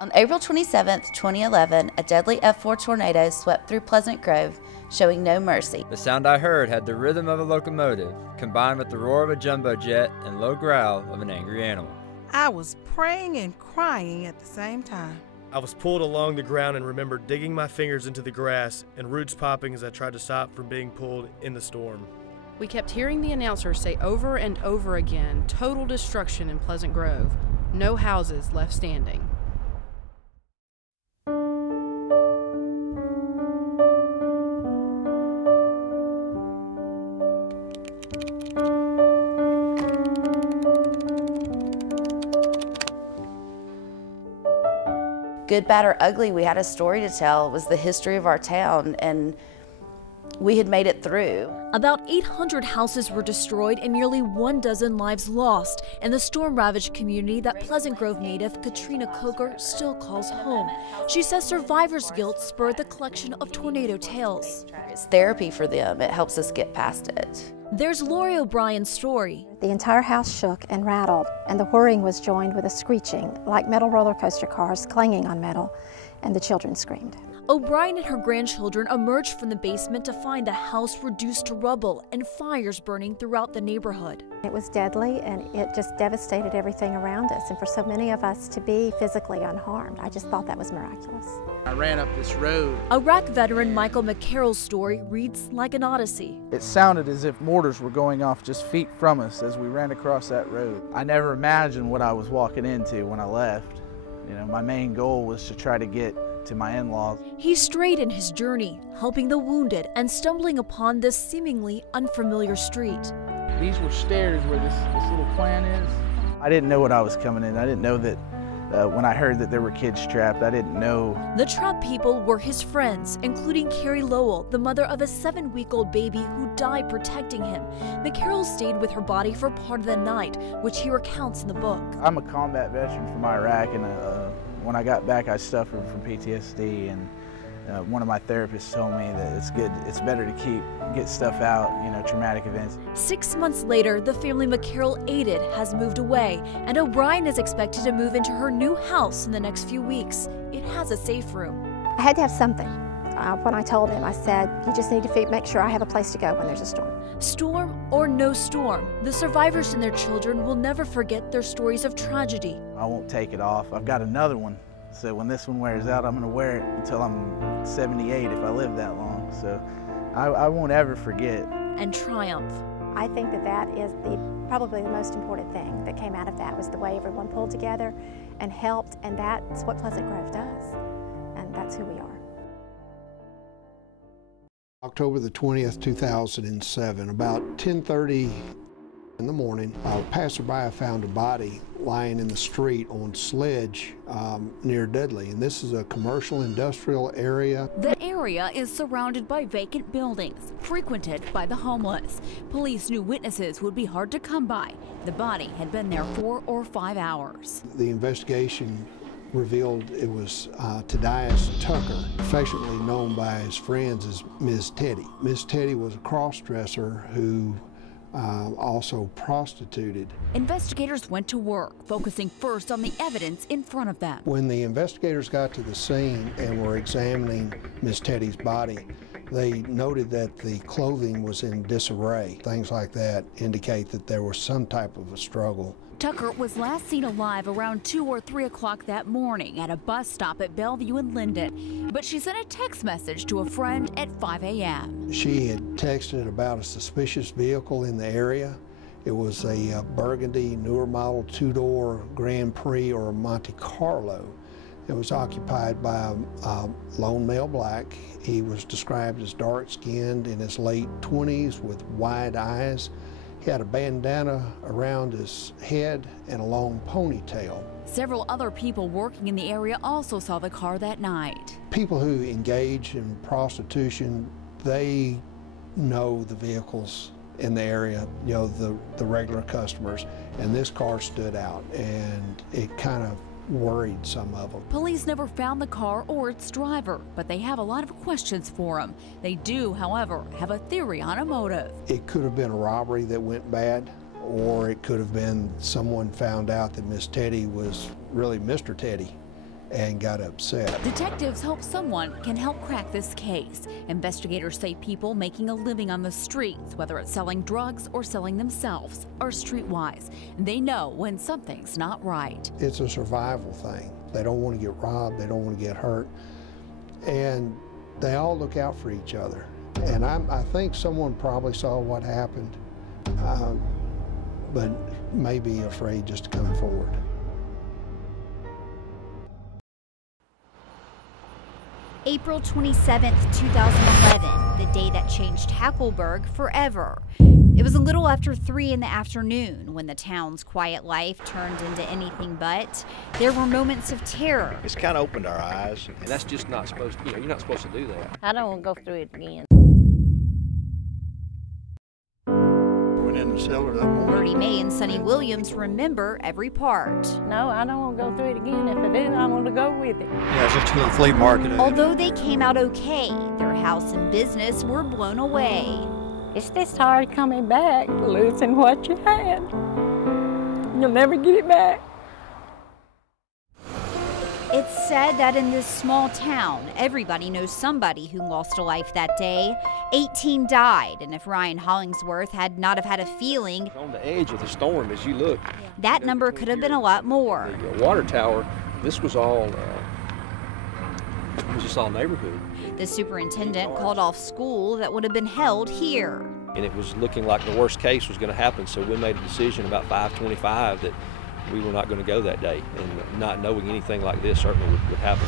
On April 27, 2011, a deadly F4 tornado swept through Pleasant Grove, showing no mercy. The sound I heard had the rhythm of a locomotive, combined with the roar of a jumbo jet and low growl of an angry animal. I was praying and crying at the same time. I was pulled along the ground and remember digging my fingers into the grass and roots popping as I tried to stop from being pulled in the storm. We kept hearing the announcer say over and over again, total destruction in Pleasant Grove. No houses left standing. Good, bad, or ugly, we had a story to tell. It was the history of our town, and we had made it through. About 800 houses were destroyed and nearly 12 lives lost in the storm-ravaged community that Pleasant Grove native Katrina Coker still calls home. She says survivor's guilt spurred the collection of tornado tales. It's therapy for them. It helps us get past it. There's Lori O'Brien's story. The entire house shook and rattled, and the whirring was joined with a screeching, like metal roller coaster cars clanging on metal, and the children screamed. O'Brien and her grandchildren emerged from the basement to find the house reduced to rubble and fires burning throughout the neighborhood. It was deadly, and it just devastated everything around us, and for so many of us to be physically unharmed, I just thought that was miraculous. I ran up this road. Iraq veteran Michael McCarroll's story reads like an odyssey. It sounded as if mortars were going off just feet from us as we ran across that road. I never imagined what I was walking into when I left. You know, my main goal was to try to get to my in-laws. He strayed in his journey, helping the wounded and stumbling upon this seemingly unfamiliar street. These were stairs where this little plant is. I didn't know what I was coming in. I didn't know that when I heard that there were kids trapped, I didn't know. The trapped people were his friends, including Carrie Lowell, the mother of a 7-week-old baby who died protecting him. McCarroll stayed with her body for part of the night, which he recounts in the book. I'm a combat veteran from Iraq, and when I got back, I suffered from PTSD, and one of my therapists told me that it's better to get stuff out, you know, traumatic events. 6 months later, the family McCarroll aided has moved away, and O'Brien is expected to move into her new house in the next few weeks. It has a safe room. I had to have something. When I told him, I said, you just need to make sure I have a place to go when there's a storm. Storm or no storm, the survivors and their children will never forget their stories of tragedy. I won't take it off. I've got another one. So when this one wears out, I'm going to wear it until I'm 78 if I live that long. So I won't ever forget. And triumph. I think that is probably the most important thing that came out of that was the way everyone pulled together and helped, and that's what Pleasant Grove does, and that's who we are. October the 20th, 2007, about 10:30 in the morning, a passerby found a body lying in the street on Sledge near Dudley, and this is a commercial industrial area. The area is surrounded by vacant buildings, frequented by the homeless. Police knew witnesses would be hard to come by. The body had been there 4 or 5 hours. The investigation revealed it was Tadias Tucker, affectionately known by his friends as Ms. Teddy. Ms. Teddy was a cross-dresser who also prostituted. Investigators went to work, focusing first on the evidence in front of them. When the investigators got to the scene and were examining Ms. Teddy's body, they noted that the clothing was in disarray. Things like that indicate that there was some type of a struggle. Tucker was last seen alive around 2 or 3 o'clock that morning at a bus stop at Bellevue and Linden, but she sent a text message to a friend at 5 a.m. She had texted about a suspicious vehicle in the area. It was a burgundy, newer model 2-door Grand Prix or a Monte Carlo. It was occupied by a lone male black. He was described as dark-skinned, in his late 20s with wide eyes. He had a bandana around his head and a long ponytail. Several other people working in the area also saw the car that night. People who engage in prostitution, they know the vehicles in the area, you know, the regular customers, and this car stood out, and it kind of worried some of them. Police never found the car or its driver, but they have a lot of questions for him. They do, however, have a theory on a motive. It could have been a robbery that went bad, or it could have been someone found out that Miss Teddy was really Mr. Teddy, and got upset. Detectives hope someone can help crack this case. Investigators say people making a living on the streets, whether it's selling drugs or selling themselves, are streetwise. They know when something's not right. It's a survival thing. They don't want to get robbed, they don't want to get hurt, and they all look out for each other. And I think someone probably saw what happened, but may be afraid just to come forward. April 27th, 2011, the day that changed Hackleburg forever. It was a little after 3 in the afternoon when the town's quiet life turned into anything but. There were moments of terror. It's kind of opened our eyes, and that's just not supposed to, you're not supposed to do that. I don't want to go through it again. Went in the cellar that morning. Bertie May and Sonny Williams remember every part. No, I don't want to go through it again. If I do, I want to go with it. Yeah, it's just a little flea market. Although they came out okay, their house and business were blown away. It's just hard coming back, losing what you had. You'll never get it back. It's said that in this small town, everybody knows somebody who lost a life that day. 18 died, and if Ryan Hollingsworth had not have had a feeling, On the edge of the storm as you look, that number could have been a lot more. the water tower, this was all, just all neighborhood. The superintendent called off school that would have been held here. And it was looking like the worst case was going to happen, so we made a decision about 5:25 that we were not going to go that day, and not knowing anything like this certainly would happen.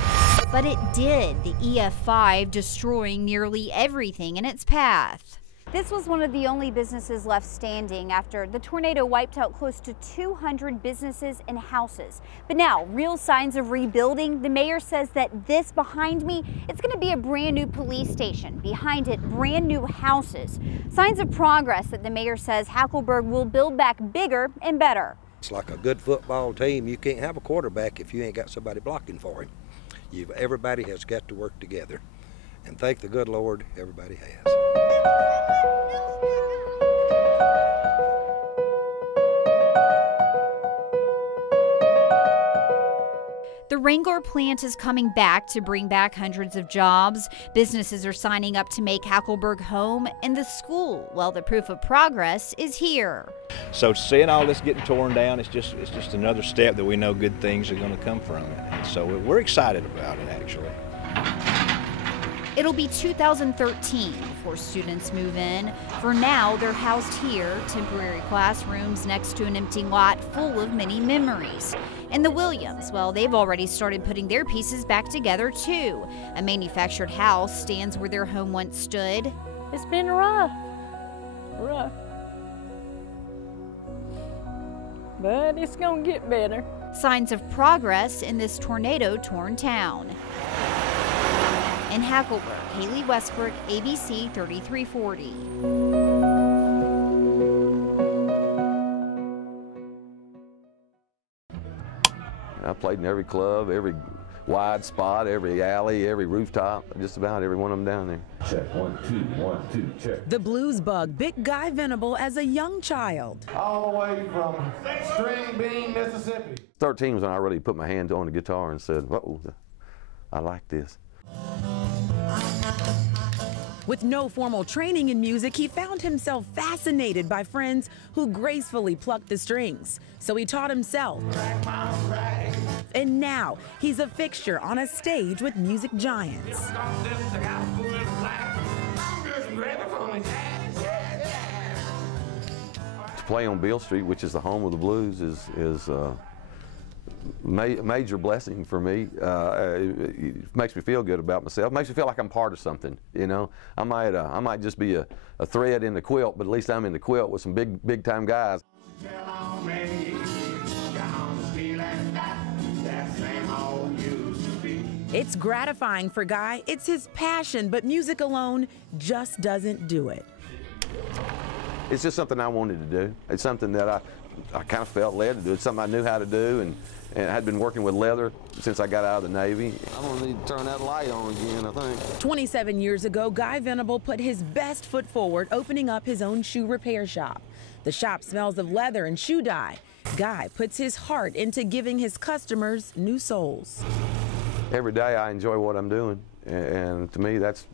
But it did, the EF5 destroying nearly everything in its path. This was one of the only businesses left standing after the tornado wiped out close to 200 businesses and houses. But now, real signs of rebuilding. The mayor says that this behind me, it's going to be a brand new police station. Behind it, brand new houses. Signs of progress that the mayor says Hackleburg will build back bigger and better. It's like a good football team. You can't have a quarterback if you ain't got somebody blocking for him. Everybody has got to work together. And thank the good Lord, everybody has. The Wrangler plant is coming back to bring back hundreds of jobs. Businesses are signing up to make Hackleburg home, and the school, well, the proof of progress is here. So seeing all this getting torn down, it's just another step that we know good things are going to come from it. And so we're excited about it, actually. It'll be 2013 before students move in. For now, they're housed here, temporary classrooms next to an empty lot full of many memories. And the Williams, well, they've already started putting their pieces back together too. A manufactured house stands where their home once stood. It's been rough. But it's gonna get better. Signs of progress in this tornado-torn town. In Hackleburg, Haley Westbrook, ABC 3340. I played in every club, every wide spot, every alley, every rooftop, just about every one of them down there. Check, 1, 2, 1, 2, check. The blues bug bit Guy Venable as a young child. All the way from String Bean, Mississippi. 13 was when I really put my hand on the guitar and said, whoa, I like this. With no formal training in music, he found himself fascinated by friends who gracefully plucked the strings. So he taught himself. And now he's a fixture on a stage with music giants. To play on Beale Street, which is the home of the blues, is major blessing for me. It makes me feel good about myself. It makes me feel like I'm part of something. You know, I might just be a thread in the quilt, but at least I'm in the quilt with some big time guys. It's gratifying for Guy. It's his passion, but music alone just doesn't do it. It's just something I wanted to do. It's something that I kind of felt led to do. It's something I knew how to do, and I had been working with leather since I got out of the Navy. I'm gonna need to turn that light on again, I think. 27 years ago, Guy Venable put his best foot forward, opening up his own shoe repair shop. The shop smells of leather and shoe dye. Guy puts his heart into giving his customers new souls. Every day I enjoy what I'm doing, and to me that's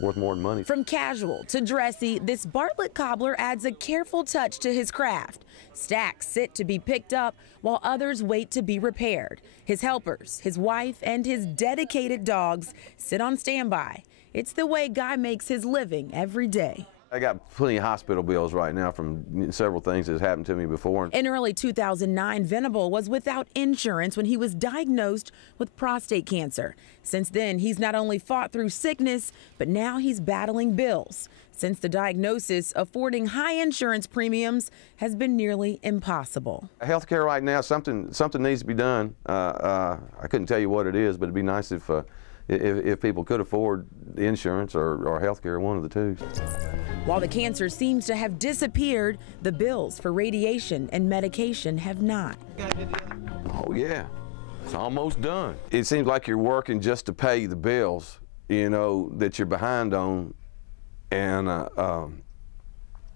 worth more than money. From casual to dressy, this Bartlett cobbler adds a careful touch to his craft. Stacks sit to be picked up while others wait to be repaired. His helpers, his wife, and his dedicated dogs sit on standby. It's the way Guy makes his living every day. I got plenty of hospital bills right now from several things that happened to me before. In early 2009, Venable was without insurance when he was diagnosed with prostate cancer. Since then, he's not only fought through sickness, but now he's battling bills. Since the diagnosis, affording high insurance premiums has been nearly impossible. Healthcare right now, something needs to be done. I couldn't tell you what it is, but it'd be nice if people could afford insurance or health care, one of the two. While the cancer seems to have disappeared, the bills for radiation and medication have not. Oh yeah, it's almost done. It seems like you're working just to pay the bills, you know, that you're behind on, and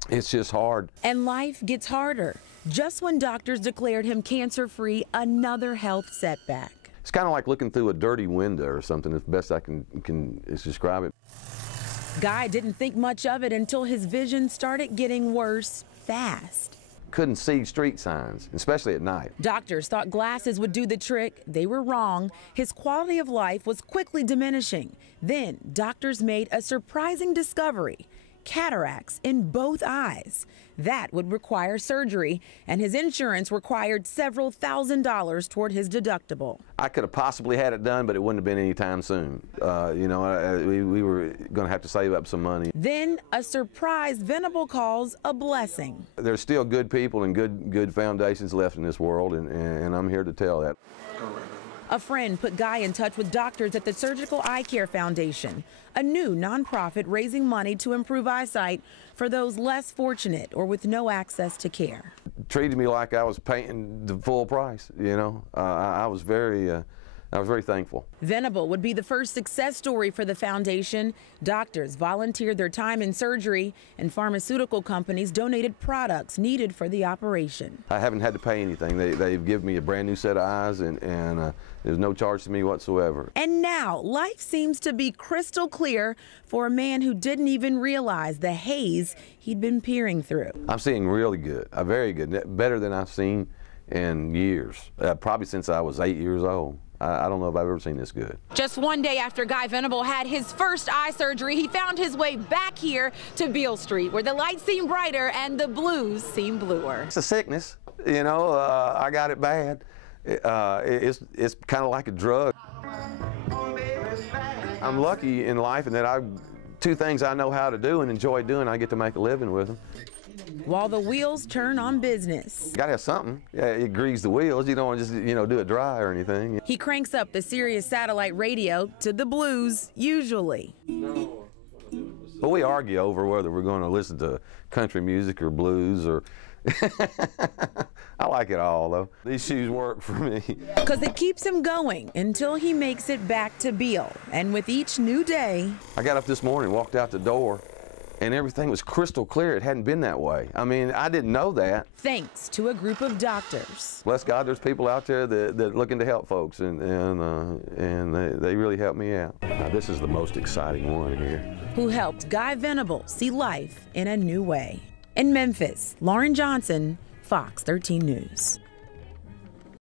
it's just hard. And life gets harder. Just when doctors declared him cancer-free, another health setback. It's kind of like looking through a dirty window or something. It's the best I can describe it. Guy didn't think much of it until his vision started getting worse fast. Couldn't see street signs, especially at night. Doctors thought glasses would do the trick. They were wrong. His quality of life was quickly diminishing. Then doctors made a surprising discovery: cataracts in both eyes. That would require surgery, and his insurance required several $1,000s toward his deductible. I could have possibly had it done, but it wouldn't have been any time soon. You know, we were going to have to save up some money. Then a surprise Venable calls a blessing. There's still good people and good foundations left in this world, and I'm here to tell that. A friend put Guy in touch with doctors at the Surgical Eye Care Foundation, a new nonprofit raising money to improve eyesight for those less fortunate or with no access to care. Treated me like I was paying the full price, you know. I was very thankful. Venable would be the first success story for the foundation. Doctors volunteered their time in surgery, and pharmaceutical companies donated products needed for the operation. I haven't had to pay anything. They've given me a brand new set of eyes, and there's no charge to me whatsoever. And now life seems to be crystal clear for a man who didn't even realize the haze he'd been peering through. I'm seeing really good, very good, better than I've seen in years, probably since I was 8 years old. I don't know if I've ever seen this good. Just one day after Guy Venable had his first eye surgery, he found his way back here to Beale Street, where the lights seem brighter and the blues seem bluer. It's a sickness, you know. I got it bad. It's kind of like a drug. I'm lucky in life in that two things I know how to do and enjoy doing, I get to make a living with them. While the wheels turn on business. Gotta have something. Yeah, it greases the wheels. You don't want to just, you know, do it dry or anything. He cranks up the Sirius satellite radio to the blues, usually. Well, we argue over whether we're going to listen to country music or blues or... I like it all, though. These shoes work for me. Because it keeps him going until he makes it back to Beale. And with each new day... I got up this morning, walked out the door, and everything was crystal clear. It hadn't been that way. I mean, I didn't know that. Thanks to a group of doctors. Bless God, there's people out there that looking to help folks, and they really helped me out. Now, this is the most exciting one here. Who helped Guy Venable see life in a new way. In Memphis, Lauren Johnson, Fox 13 News.